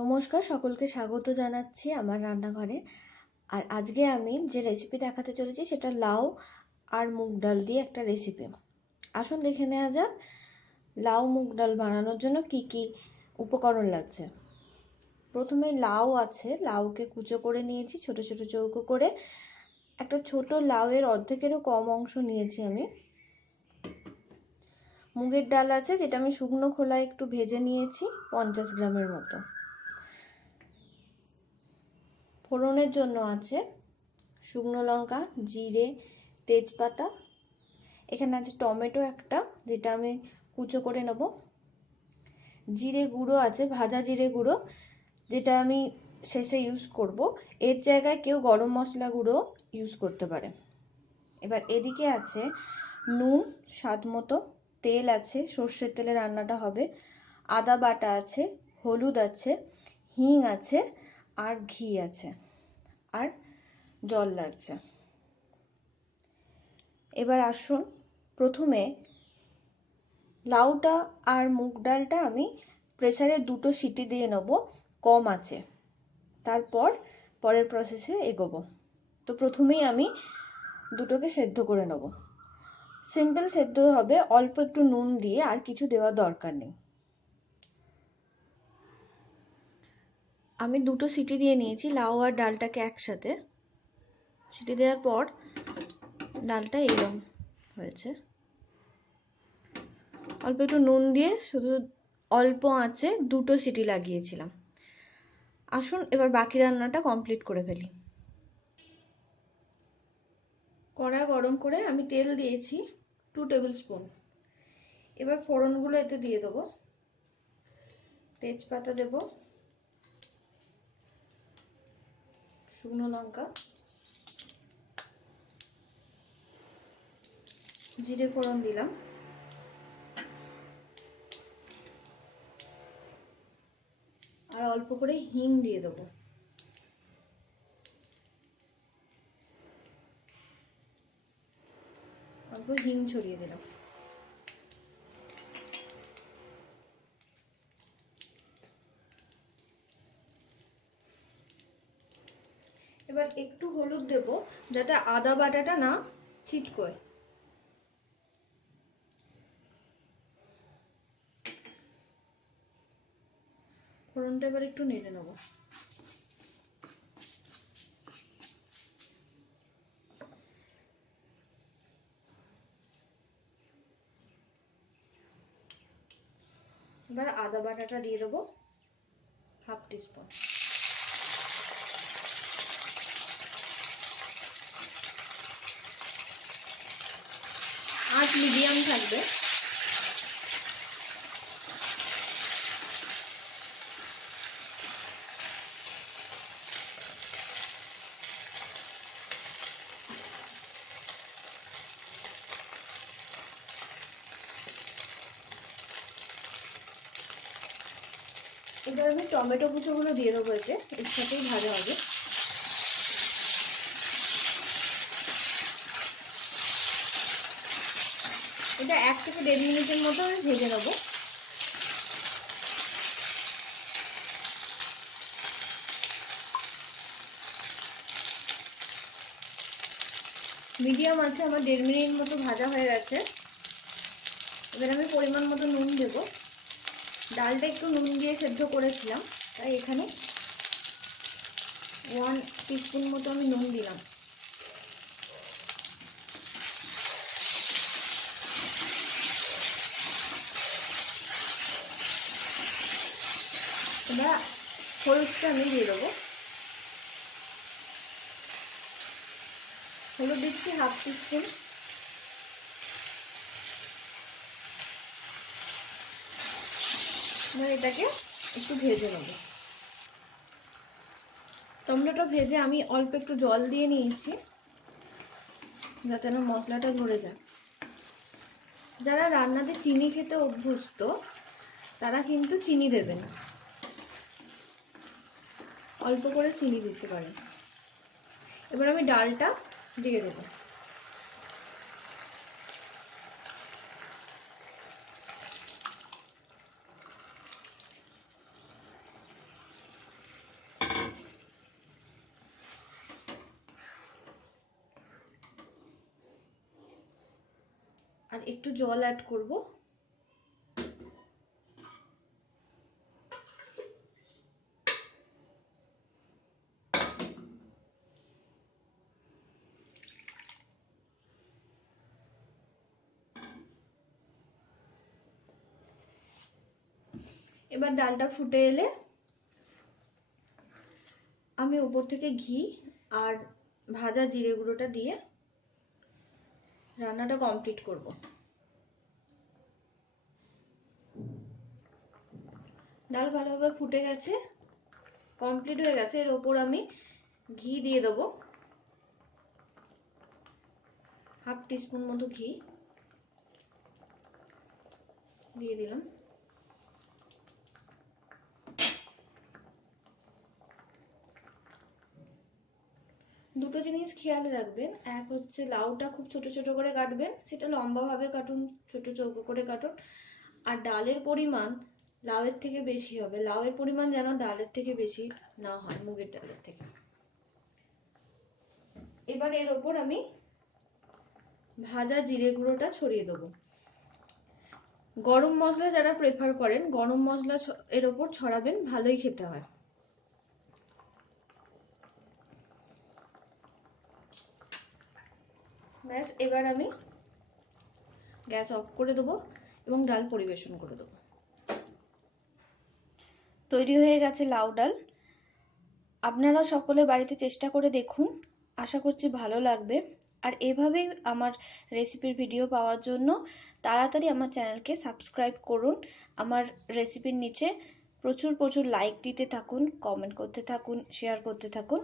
নমস্কার, সকলকে স্বাগত জানাচ্ছি আমার রান্নাঘরে। আর আজকে আমি যে রেসিপি দেখাতে চলেছি সেটা লাউ আর মুগ ডাল দিয়ে একটা রেসিপি। আসুন দেখে নেওয়া যাক লাউ মুগ ডাল বানানোর জন্য কি কি উপকরণ লাগছে। প্রথমে লাউ আছে, লাউকে কুচো করে নিয়েছি ছোট ছোট চৌকো করে। একটা ছোট লাউয়ের অর্ধেকেরও কম অংশ নিয়েছি আমি। মুগের ডাল আছে, যেটা আমি শুকনো খোলায় একটু ভেজে নিয়েছি 50 গ্রামের মতো। ফোড়নের জন্য আছে শুকনো লঙ্কা, জিরে, তেজপাতা। এখানে আছে টমেটো একটা, যেটা আমি কুচো করে নেব। জিরে গুঁড়ো আছে, ভাজা জিরে গুঁড়ো, যেটা আমি শেষে ইউজ করব। এর জায়গায় কেউ গরম মশলা গুঁড়ো ইউজ করতে পারে। এবার এদিকে আছে নুন স্বাদ মতো, তেল আছে, সর্ষের তেলে রান্নাটা হবে, আদা বাটা আছে, হলুদ আছে, হিং আছে, আর ঘি আছে, আর জল লাগছে। এবার আসুন, প্রথমে লাউটা আর মুগ ডালটা আমি প্রেসারে 2টো সিটি দিয়ে নেব কম আছে, তারপর পরের প্রসেসে এগোবো। তো প্রথমেই আমি দুটোকে সেদ্ধ করে নেব। সিম্পল সেদ্ধ হবে, অল্প একটু নুন দিয়ে, আর কিছু দেওয়ার দরকার নেই। আমি 2টো সিটি দিয়ে নিয়েছি লাউ আর ডালটাকে একসাথে। সিটি দেওয়ার পর ডালটা এরকম হয়েছে। অল্প একটু নুন দিয়ে শুধু অল্প আঁচে 2টো সিটি লাগিয়েছিলাম। আসুন এবার বাকি রান্নাটা কমপ্লিট করে ফেলি। কড়া গরম করে আমি তেল দিয়েছি 2 টেবিল স্পুন। এবার ফোড়নগুলো এতে দিয়ে দেবো। তেজপাতা দেব, শুকনো লঙ্কা, জিরে ফোড়ন দিলাম, আর অল্প করে হিং দিয়ে দেবো। অল্প হিং ছড়িয়ে দিলাম। এবার একটু হলুদ দেব, যাতে আদা বাটাটা না ছিটকোয়। ফোড়নটা এবার একটু নেড়ে নেব। এবার আদা বাটাটা দিয়ে দেবো 1/2 টিস্পুন। আঁচ মিডিয়াম থাকবে। এবার আমি টমেটো কুচোগুলো দিয়ে দেবো, এতে এর সাথেই ভাজা হবে। এটা 1 থেকে 1.5 মিনিটের মতো আমি ভেজে নেবো। মিডিয়াম আছে আমার 1.5 মিনিট মতো ভাজা হয়ে গেছে। এবার আমি পরিমাণ মতো নুন দেব। ডালটা একটু নুন দিয়ে সেদ্ধ করেছিলাম, তাই এখানে 1 টিস্পুন মতো আমি নুন দিলাম। এবার হলুদটা আমি দিয়ে দেবো। হলুদ দিচ্ছি 1/2 টিস্পুন। এবার এটাকে একটু ভেজে নেব। টমেটোটা ভেজে আমি অল্প একটু জল দিয়ে নিয়েছি, যাতে না মশলাটা ধরে যায়। যারা রান্নাতে চিনি খেতে অভ্যস্ত তারা কিন্তু চিনি দেবেন, অল্প করে চিনি দিতে পারেন। এবার আমি ডালটা দিয়ে দেব। একটু জল অ্যাড করব। এবার ডালটা ফুটে এলে আমি উপর থেকে ঘি আর ভাজা জিরে গুঁড়োটা দিয়ে রান্নাটা কমপ্লিট করব। ডাল ভালোভাবে ফুটে গেছে, কমপ্লিট হয়ে গেছে। এর ওপর আমি ঘি দিয়ে দেবো, হাফ টিস্পুন মতো ঘি দিয়ে দিলাম। দুটো জিনিস খেয়াল রাখবেন, এক হচ্ছে লাউটা খুব ছোট ছোট করে কাটবেন, সেটা লম্বা ভাবে কাটুন, ছোট চৌকো করে কাটুন। আর ডালের পরিমাণ লাউয়ের থেকে বেশি হবে, লাউয়ের পরিমাণ যেন ডালের থেকে বেশি না হয়, মুগের ডালের থেকে। এবার এর ওপর আমি ভাজা জিরে গুঁড়োটা ছড়িয়ে দেবো। গরম মশলা যারা প্রেফার করেন, গরম মশলা এর ওপর ছড়াবেন, ভালোই খেতে হয়। ব্যাস, এবার আমি গ্যাস অফ করে দেবো এবং ডাল পরিবেশন করে দেবো। তৈরি হয়ে গেছে লাউ ডাল। আপনারা সকলে বাড়িতে চেষ্টা করে দেখুন, আশা করছি ভালো লাগবে। আর এভাবেই আমার রেসিপির ভিডিও পাওয়ার জন্য তাড়াতাড়ি আমার চ্যানেলকে সাবস্ক্রাইব করুন। আমার রেসিপির নিচে প্রচুর প্রচুর লাইক দিতে থাকুন, কমেন্ট করতে থাকুন, শেয়ার করতে থাকুন।